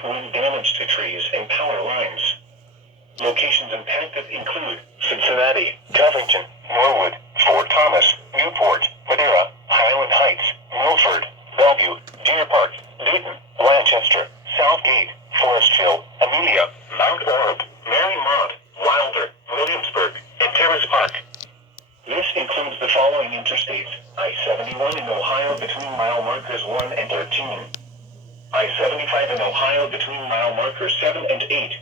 traumatic wind damage to trees and power lines. Locations impacted include Cincinnati, Covington, Norwood, Fort Thomas, Newport, Madera, Highland Heights, Milford, Bellevue, Deer Park, Newton, Lancaster, Southgate, Forest Hill, Amelia, Mount Orab, Marymount, Wilder, Williamsburg, and Terrace Park. This includes the following interstates: I-71 in Ohio between mile markers 1 and 13. I-75 in Ohio between mile markers 7 and 8.